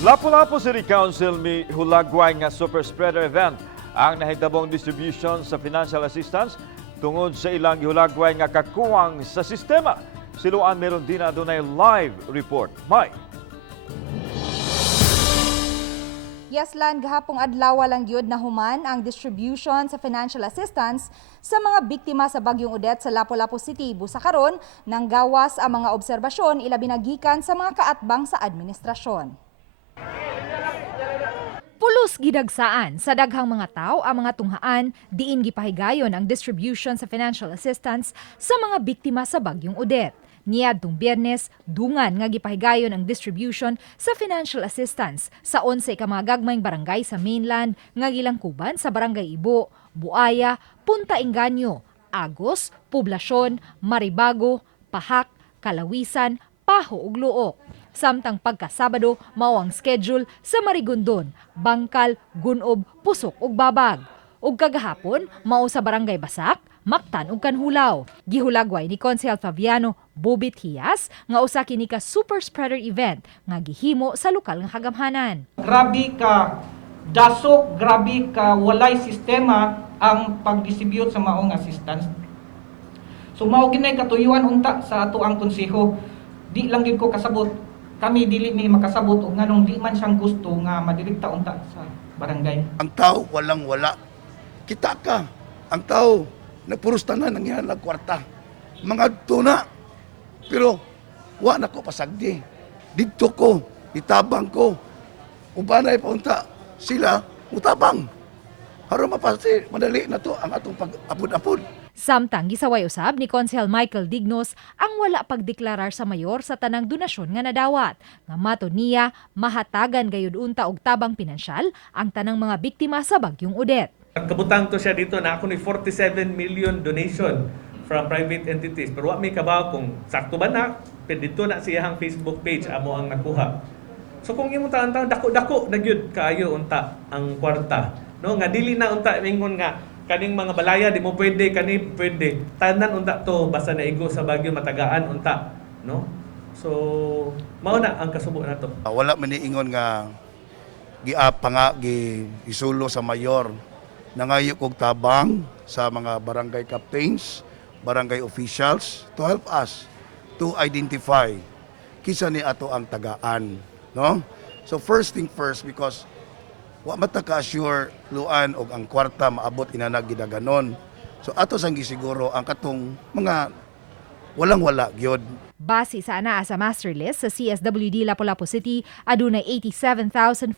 Lapu-Lapu City Council may hulagway nga super spreader event ang nahitabong distribution sa financial assistance tungod sa ilang gihulagway nga kakuwang sa sistema. Siluan meron din na dunay live report. May Yaslan, gahapong adlaw lang gyud na human ang distribution sa financial assistance sa mga biktima sa Bagyong Odette sa Lapu-Lapu City. Busa karon nang gawas ang mga obserbasyon ilabi na gikan sa mga kaatbang sa administrasyon. Pulos gidagsaan sa daghang mga tao ang mga tunghaan diin gipahigayon ang distribution sa financial assistance sa mga biktima sa Bagyong Odette. Niadtong Biyernes, dungan nga gipahigayon ang distribution sa financial assistance sa 11 ka mga gagmayng barangay sa mainland nga gilangkuban sa Barangay Ibo, Buaya, Punta Engaño, Agos, Poblasyon, Maribago, Pahak, Kalawisan, Paho ug Luok. Samtang pagkasabado mao ang schedule sa Marigondon, Bangkal, Gunob, Pusok ug Babag. Ug kagahapon mao sa Barangay Basak, Mactan ug Kanhulaw. Gihulagway ni Consejal Fabiano Bobit Hias nga usa kini ka super spreader event nga gihimo sa lokal nga kagamhanan. Grabe ka dasok, grabe ka walay sistema ang pag-distribute sa maong assistance. So mao ginay katuyuan unta sa ato ang konseho. Di lang gid ko kasabot. Kami dili mi makasabot og nganong di man siyang gusto nga madirekta unta sa barangay. Ang tao walang wala. Kita ka. Ang tao nagpuros tanan ang iyan kwarta. Mga tuna. Pero wa na ko pasagdi. Dito ko, itabang ko. Ubanay pa unta sila utabang. Aron mapasi madali na to ang atong pag-apod-apod. Samtang gisaway usab ni Consejal Michael Dignos ang wala pagdeklarar sa mayor sa tanang donasyon nga nadawat. Nga mato niya, mahatagan gayud unta og tabang pinansyal ang tanang mga biktima sa Bagyong Odette. Kabutang to siya dito na ako ni 47 million donation from private entities. Pero wa may kabaw kung sakto ba na, dito na siyang Facebook page amo ang nakuha. So kung imong taon-taon dako-dako na gyud kaayo unta ang kwarta. No nga dili na unta mingon nga kaning mga balaya di mo pwede kani pwede. Tanan unta to basta naigo sa Bagyo matagaan unta, no? So mao na ang kasubo nato. Wala man niingon nga isulo sa mayor. Nangayo kog tabang sa mga barangay captains, barangay officials to help us to identify kisa ni ato ang tagaan, no? So first thing first, because wa mata ka-assure luan og ang kwarta maabot inanag gidaganon. So ato sang gisiguro ang katong mga walang-wala gyud. Base sa anaa sa master list sa CSWD Lapu-Lapu City, adunay 87,526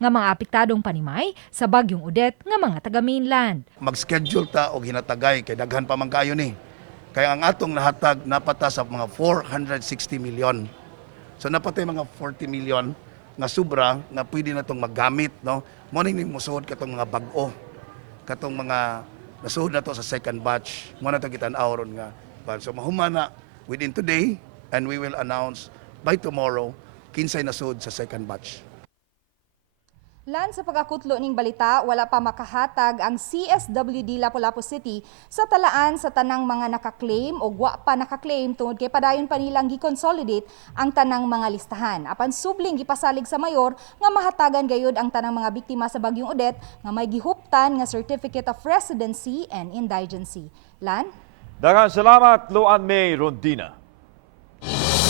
nga mga apektadong panimay sa Bagyong Odette nga mga taga-mainland. Mag-schedule ta og hinatagay kay daghan pa man kayo ni. Kaya ang atong nahatag napata sa mga 460 million. So napatay mga 40 million nga sobra nga pwede na tong maggamit, no? Mo ning musuod katong mga bag-o. Katong mga nasuod na to sa second batch. Mo na to kitan-aw ron nga. So mahumana within today and we will announce by tomorrow kinsay nasud sa second batch. Lan sa pagakutlo ning balita, wala pa makahatag ang CSWD Lapu-Lapu City sa talaan sa tanang mga nakaklaim o wa pa nakaklaim tungod kay padayon pa nilang gi-consolidate ang tanang mga listahan. Apan subling gipasalig sa mayor nga mahatagan gayud ang tanang mga biktima sa Bagyong Odette nga may gihuptan nga Certificate of Residency and Indigency. Lan? daghang salamat Luan May Rondina.